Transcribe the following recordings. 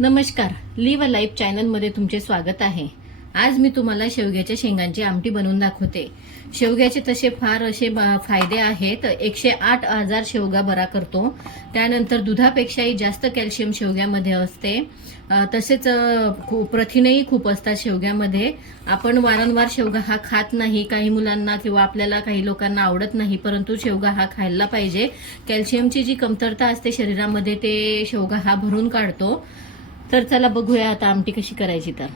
नमस्कार, leave a life चॅनलमध्ये तुमचे स्वागत आहे। आज मी तुम्हाला शेवग्याच्या शेंगांची आमटी बनवून दाखवते। शेवग्याचे तसे फार असे फायदे आहेत। 108 आजार शेवगा बरा करतो। त्यानंतर दुधापेक्षाही जास्त कॅल्शियम शेवग्यामध्ये असते। तसेच प्रथिनेही खूप असतात शेवग्यामध्ये। आपण वारंवार शेवगा हा खात नाही, काही मुलांना किंवा आपल्याला काही लोकांना आवडत नाही, परंतु शेवगा हा खायला पाहिजे। कॅल्शियमची जी कमतरता असते शरीरामध्ये ते शेवगा हा भरून काढतो। तर चला बघूया आता आमटी कशी करायची। तर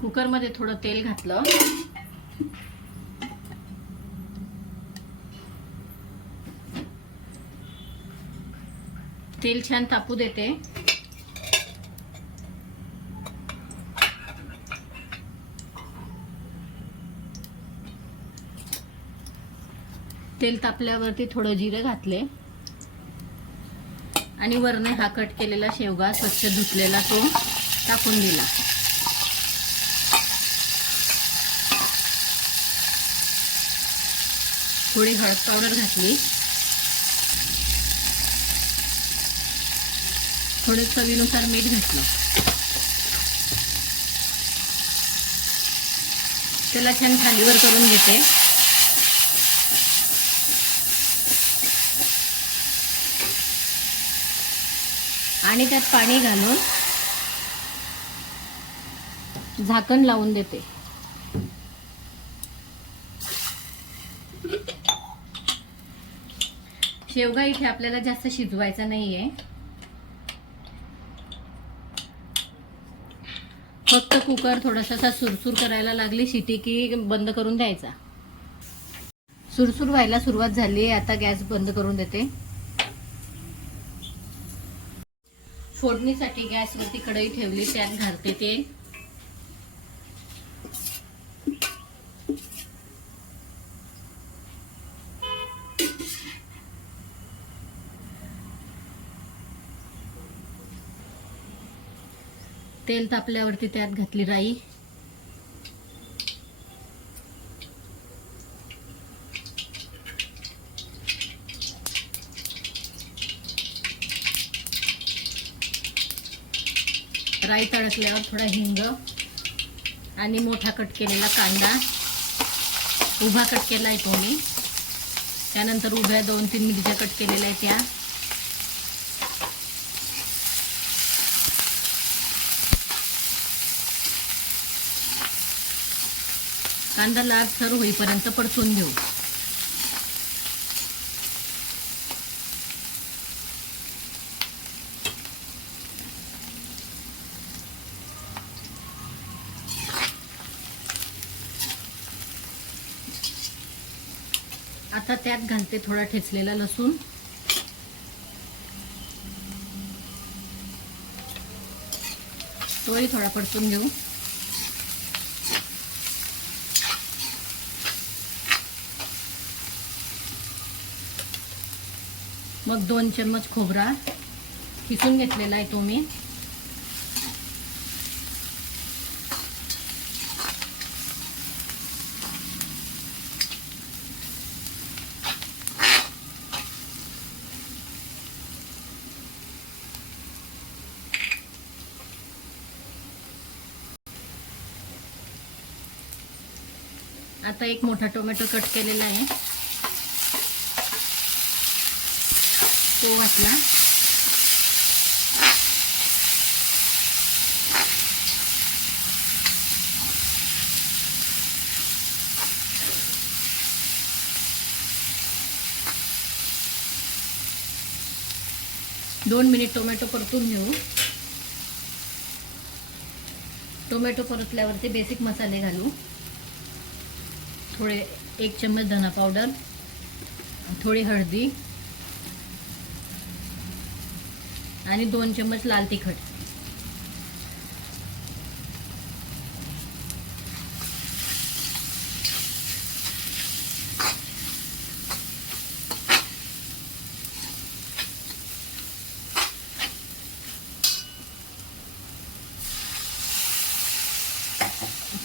कुकरमध्ये थोडं तेल घातलं, तेल छान तापू देते। तेल तापल्यावरती थोडं जिरे घातले आणि वरने हा कट केलेला शेवगा स्वच्छ धुतलेला तो टाकून दिला। थोडी हळद पावडर घातली, थोडे चवीनुसार मीठ घातलं। त्याला छान खालीवर करून घेते। आणि त्यात पाणी घालून झाकण लावून देते। शेवगा इथे आपल्याला जास्त शिजवायचा नाहीये, फक्त कुकर थोडासा सुरसुर करायला लागली शिटी की बंद करून द्यायचा। सुरसुर व्हायला सुरुवात झाली, आता गॅस बंद करून देते। फोडणीसाठी गॅसवरती कढई ठेवली, त्यात घालते तेल। तेल तापल्यावरती त्यात घातली राई, राई तळसल्यावर थोडा हिंग आणि मोठा कट केलेला कांदा, उभा कट केलाय तो मी। त्यानंतर उभ्या 2-3 मिरच्या कट केलेल्या आहेत त्या, कांदा लालसर होईपर्यंत परतून घेऊ। आता त्यात घालते थोडा ठेचलेला लसूण, तोही थोडा परतून घेऊ। मग 2 चम्मच खोबरा किसून घेतलेला आहे तो मी, आता एक मोठा टोमॅटो कट केलेला आहे तो वाटला। दोन मिनिट टोमॅटो परतून घेऊ। टोमॅटो परतल्यावरती बेसिक मसाले घालू। थोडे 1 चम्मच धना पावडर, थोडी हळदी आणि 2 चम्मच लाल तिखट।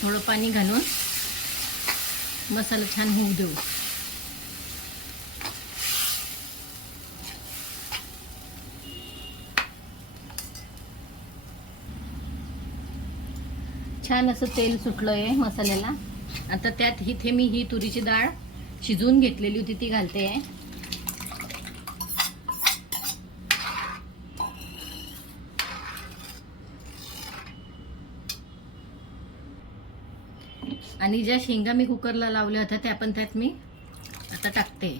थोडं पाणी घालून मसाला छान होऊ देऊ। छान असं तेल सुटलं आहे मसाल्याला. आता त्यात इथे मी ही तुरीची डाळ शिजवून घेतलेली होती ती घालते आहे. आणि ज्या शेंगा मी कुकरला लावल्या होत्या त्या पण त्यात मी आता टाकते.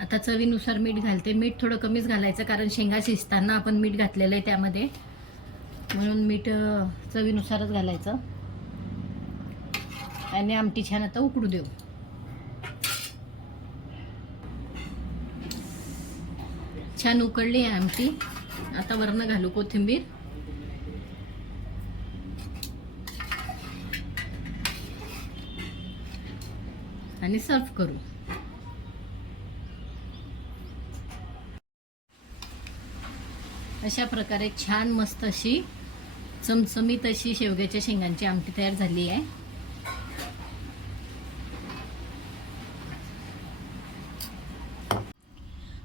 आता चवीनुसार मीठ घालते. मीठ थोडं कमीच घालायचं कारण शेंगा शिजताना आपण मीठ घातलेलं आहे त्यामध्ये, म्हणून मीठ चवीनुसारच घालायचं. आणि आमटी छान आता उकडू देऊ. छान उकडली आहे आमटी. आता वरनं घालू कोथिंबीर. आणि सर्व करू. अशा प्रकारे छान मस्त अशी चमचमीत अशी शेवग्याच्या शेंगांची आमटी तयार झाली आहे.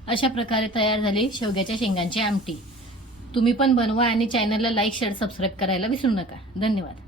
अशा प्रकारे तयार झाली शेवग्याच्या शेंगांची आमटी. तुम्ही पण बनवा आणि चॅनलला लाईक शेअर सबस्क्राईब करायला विसरू नका. धन्यवाद.